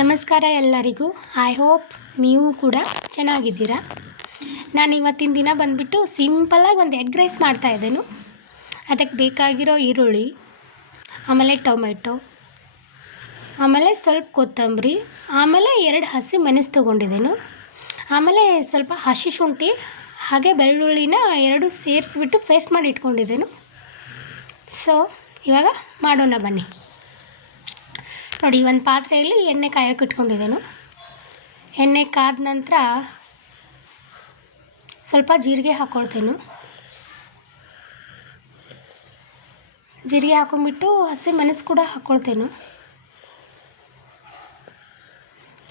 ನಮಸ್ಕಾರ ಎಲ್ಲರಿಗೂ. I hope ನೀವು ಕೂಡ ಚೆನ್ನಾಗಿದ್ದೀರಾ. ನಾನು ಇವತ್ತಿನ ದಿನ ಬಂದುಬಿಟ್ಟು ಸಿಂಪಲಾಗಿ ಒಂದು ಎಗ್ ರೈಸ್ ಮಾಡ್ತಾಯಿದ್ದೇನು. ಅದಕ್ಕೆ ಬೇಕಾಗಿರೋ ಈರುಳ್ಳಿ, ಆಮೇಲೆ ಟೊಮೆಟೊ, ಆಮೇಲೆ ಸ್ವಲ್ಪ ಕೊತ್ತಂಬರಿ, ಆಮೇಲೆ 2 ಹಸಿ ಮೆಣಸು ತೊಗೊಂಡಿದ್ದೇನು, ಆಮೇಲೆ ಸ್ವಲ್ಪ ಹಸಿ ಶುಂಠಿ ಹಾಗೆ ಬೆಳ್ಳುಳ್ಳಿನ 2 ಸೇರಿಸ್ಬಿಟ್ಟು ಪೇಸ್ಟ್ ಮಾಡಿ ಇಟ್ಕೊಂಡಿದ್ದೇನು. ಸೊ ಇವಾಗ ಮಾಡೋಣ ಬನ್ನಿ. ನೋಡಿ, ಒಂದು ಪಾತ್ರೆಯಲ್ಲಿ ಎಣ್ಣೆ ಕಾಯೋಕೆ ಇಟ್ಕೊಂಡಿದ್ದೇನು. ಎಣ್ಣೆ ಕಾದ ನಂತರ ಸ್ವಲ್ಪ ಜೀರಿಗೆ ಹಾಕ್ಕೊಳ್ತೇನು. ಜೀರಿಗೆ ಹಾಕೊಂಡ್ಬಿಟ್ಟು ಹಸಿ ಮೆಣಸು ಕೂಡ ಹಾಕ್ಕೊಳ್ತೇನು.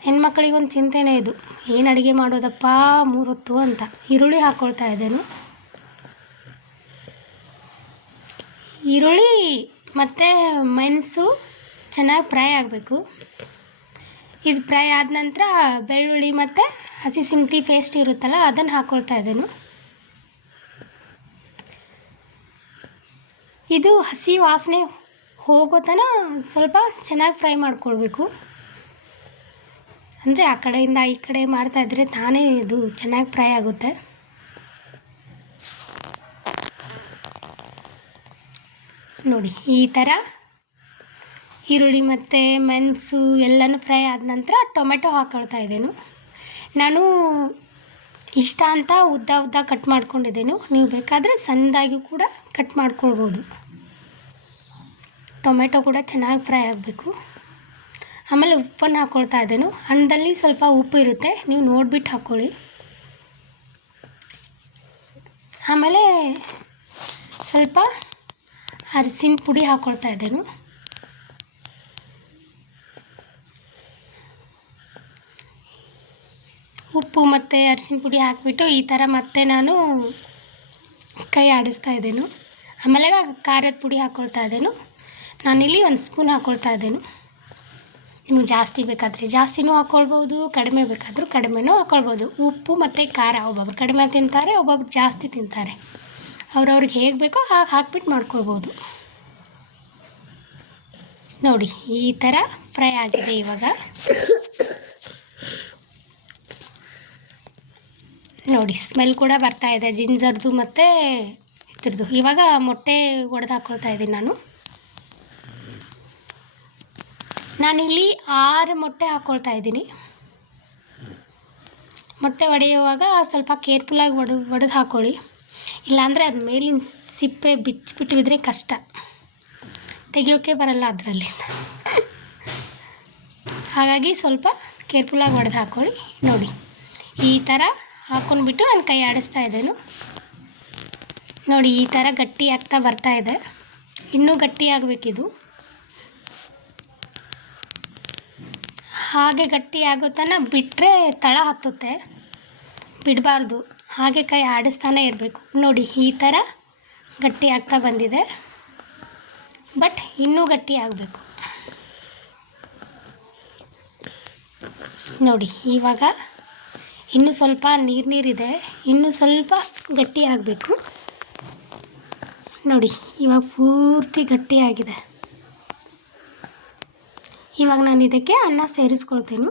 ಹೆಣ್ಮಕ್ಳಿಗೆ ಒಂದು ಚಿಂತೆನೇ ಇದು, ಏನು ಅಡುಗೆ ಮಾಡೋದಪ್ಪ 3 ಹೊತ್ತು ಅಂತ. ಈರುಳ್ಳಿ ಹಾಕ್ಕೊಳ್ತಾ ಇದ್ದೇನು. ಈರುಳ್ಳಿ ಮತ್ತು ಮೆಣಸು ಚೆನ್ನಾಗಿ ಫ್ರೈ ಆಗಬೇಕು. ಇದು ಫ್ರೈ ಆದ ನಂತರ ಬೆಳ್ಳುಳ್ಳಿ ಮತ್ತು ಹಸಿ ಶುಂಠಿ ಪೇಸ್ಟ್ ಇರುತ್ತಲ್ಲ ಅದನ್ನು ಹಾಕ್ಕೊಳ್ತಾ ಇದ್ದೇನು. ಇದು ಹಸಿ ವಾಸನೆ ಹೋಗೋ ತನಕ ಸ್ವಲ್ಪ ಚೆನ್ನಾಗಿ ಫ್ರೈ ಮಾಡ್ಕೊಳ್ಬೇಕು. ಅಂದರೆ ಆ ಕಡೆಯಿಂದ ಈ ಕಡೆ ಮಾಡ್ತಾಯಿದ್ರೆ ತಾನೇ ಇದು ಚೆನ್ನಾಗಿ ಫ್ರೈ ಆಗುತ್ತೆ. ನೋಡಿ, ಈ ಥರ ಈರುಳ್ಳಿ ಮತ್ತು ಮೆಣಸು ಎಲ್ಲನೂ ಫ್ರೈ ಆದ ನಂತರ ಟೊಮೆಟೊ ಹಾಕ್ಕೊಳ್ತಾ ಇದ್ದೇನು. ನಾನು ಇಷ್ಟ ಅಂತ ಉದ್ದ ಕಟ್ ಮಾಡ್ಕೊಂಡಿದ್ದೇನು. ನೀವು ಬೇಕಾದರೆ ಸಣ್ಣದಾಗಿ ಕೂಡ ಕಟ್ ಮಾಡ್ಕೊಳ್ಬೋದು. ಟೊಮೆಟೊ ಕೂಡ ಚೆನ್ನಾಗಿ ಫ್ರೈ ಆಗಬೇಕು. ಆಮೇಲೆ ಉಪ್ಪನ್ನು ಹಾಕ್ಕೊಳ್ತಾ ಇದ್ದೇನು. ಅನ್ನದಲ್ಲಿ ಸ್ವಲ್ಪ ಉಪ್ಪು ಇರುತ್ತೆ, ನೀವು ನೋಡಿಬಿಟ್ಟು ಹಾಕ್ಕೊಳ್ಳಿ. ಆಮೇಲೆ ಸ್ವಲ್ಪ ಅರಿಶಿನ ಪುಡಿ ಹಾಕ್ಕೊಳ್ತಾ ಇದ್ದೇನು. ಉಪ್ಪು ಮತ್ತು ಅರಿಶಿನ ಪುಡಿ ಹಾಕಿಬಿಟ್ಟು ಈ ಥರ ಮತ್ತೆ ನಾನು ಕೈ ಆಡಿಸ್ತಾ ಇದ್ದೇನು. ಆಮೇಲೆ ಖಾರದ ಪುಡಿ ಹಾಕ್ಕೊಳ್ತಾ ಇದ್ದೇನು. ನಾನಿಲ್ಲಿ 1 ಸ್ಪೂನ್ ಹಾಕ್ಕೊಳ್ತಾ ಇದ್ದೇನು. ನಿಮ್ಗೆ ಜಾಸ್ತಿ ಬೇಕಾದರೆ ಜಾಸ್ತಿನೂ ಹಾಕ್ಕೊಳ್ಬೋದು, ಕಡಿಮೆ ಬೇಕಾದರೂ ಕಡಿಮೆನೂ ಹಾಕ್ಕೊಳ್ಬೋದು. ಉಪ್ಪು ಮತ್ತು ಖಾರ ಒಬ್ಬೊಬ್ರು ಕಡಿಮೆ ತಿಂತಾರೆ, ಒಬ್ಬೊಬ್ರು ಜಾಸ್ತಿ ತಿಂತಾರೆ. ಅವ್ರವ್ರಿಗೆ ಹೇಗೆ ಬೇಕೋ ಹಾಗೆ ಹಾಕ್ಬಿಟ್ಟು ಮಾಡ್ಕೊಳ್ಬೋದು. ನೋಡಿ, ಈ ಥರ ಫ್ರೈ ಆಗಿದೆ. ಇವಾಗ ನೋಡಿ, ಸ್ಮೆಲ್ ಕೂಡ ಬರ್ತಾಯಿದೆ ಜಿಂಜರ್ದು ಮತ್ತು ಇದ್ರದ್ದು. ಇವಾಗ ಮೊಟ್ಟೆ ಒಡೆದು ಹಾಕ್ಕೊಳ್ತಾ ಇದ್ದೀನಿ ನಾನಿಲ್ಲಿ 6 ಮೊಟ್ಟೆ ಹಾಕ್ಕೊಳ್ತಾ ಇದ್ದೀನಿ. ಮೊಟ್ಟೆ ಒಡೆಯುವಾಗ ಸ್ವಲ್ಪ ಕೇರ್ಫುಲ್ಲಾಗಿ ಒಡೆದು ಹಾಕ್ಕೊಳ್ಳಿ. ಇಲ್ಲಾಂದರೆ ಅದು ಮೇಲಿನ ಸಿಪ್ಪೆ ಬಿಚ್ಚಿಬಿಟ್ಟಿದ್ರೆ ಕಷ್ಟ, ತೆಗಿಯೋಕ್ಕೆ ಬರಲ್ಲ ಅದರಲ್ಲಿ. ಹಾಗಾಗಿ ಸ್ವಲ್ಪ ಕೇರ್ಫುಲ್ಲಾಗಿ ಒಡೆದು ಹಾಕ್ಕೊಳ್ಳಿ. ನೋಡಿ, ಈ ಥರ ಹಾಕ್ಕೊಂಡ್ಬಿಟ್ಟು ನಾನು ಕೈ ಆಡಿಸ್ತಾ ಇದ್ದೇನು. ನೋಡಿ, ಈ ಥರ ಗಟ್ಟಿ ಆಗ್ತಾ ಬರ್ತಾ ಇದೆ. ಇನ್ನೂ ಗಟ್ಟಿ ಆಗಬೇಕಿದು. ಹಾಗೆ ಗಟ್ಟಿ ಆಗೋ ತನಕ ಬಿಟ್ಟರೆ ತಳ ಹತ್ತುತ್ತೆ, ಬಿಡಬಾರ್ದು. ಹಾಗೆ ಕೈ ಆಡಿಸ್ತಾನೆ ಇರಬೇಕು. ನೋಡಿ, ಈ ಥರ ಗಟ್ಟಿ ಆಗ್ತಾ ಬಂದಿದೆ, ಬಟ್ ಇನ್ನೂ ಗಟ್ಟಿ ಆಗಬೇಕು. ನೋಡಿ, ಇವಾಗ ಇನ್ನೂ ಸ್ವಲ್ಪ ನೀರಿದೆ, ಇನ್ನೂ ಸ್ವಲ್ಪ ಗಟ್ಟಿ ಆಗಬೇಕು. ನೋಡಿ, ಇವಾಗ ಪೂರ್ತಿ ಗಟ್ಟಿಯಾಗಿದೆ. ಇವಾಗ ನಾನು ಇದಕ್ಕೆ ಅನ್ನ ಸೇರಿಸ್ಕೊಳ್ತೀನಿ.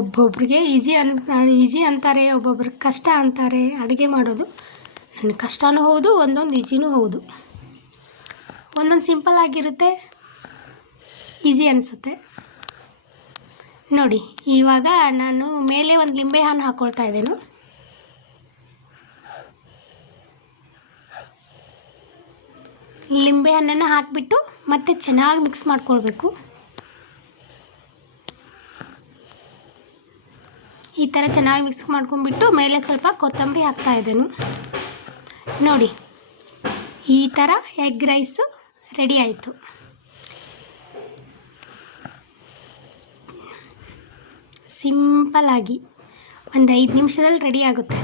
ಒಬ್ಬೊಬ್ರಿಗೆ ಈಜಿ ಅಂತಾರೆ, ಒಬ್ಬೊಬ್ರಿಗೆ ಕಷ್ಟ ಅಂತಾರೆ ಅಡುಗೆ ಮಾಡೋದು. ನನಗೆ ಕಷ್ಟನೂ ಹೌದು, ಒಂದೊಂದು ಈಜಿನೂ ಹೌದು. ಒಂದೊಂದು ಸಿಂಪಲ್ ಆಗಿರುತ್ತೆ, ಈಸಿ ಅನಿಸುತ್ತೆ. ನೋಡಿ, ಇವಾಗ ನಾನು ಮೇಲೆ ಒಂದು ಲಿಂಬೆ ಹಣ್ಣು ಹಾಕ್ಕೊಳ್ತಾ ಇದ್ದೇನು. ಲಿಂಬೆ ಹಣ್ಣನ್ನು ಹಾಕಿಬಿಟ್ಟು ಮತ್ತೆ ಚೆನ್ನಾಗಿ ಮಿಕ್ಸ್ ಮಾಡ್ಕೊಳ್ಬೇಕು. ಈ ಥರ ಚೆನ್ನಾಗಿ ಮಿಕ್ಸ್ ಮಾಡ್ಕೊಂಡ್ಬಿಟ್ಟು ಮೇಲೆ ಸ್ವಲ್ಪ ಕೊತ್ತಂಬರಿ ಹಾಕ್ತಾ ಇದ್ದೇನು. ನೋಡಿ, ಈ ಥರ ಎಗ್ ರೈಸು ರೆಡಿ ಆಯಿತು. ಸಿಂಪಲ್ಲಾಗಿ ಒಂದು 5 ನಿಮಿಷದಲ್ಲಿ ರೆಡಿ ಆಗುತ್ತೆ.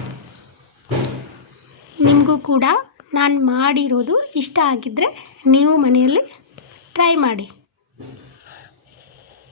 ನಿಮಗೂ ಕೂಡ ನಾನು ಮಾಡಿರೋದು ಇಷ್ಟ ಆಗಿದ್ದರೆ ನೀವು ಮನೆಯಲ್ಲಿ ಟ್ರೈ ಮಾಡಿ.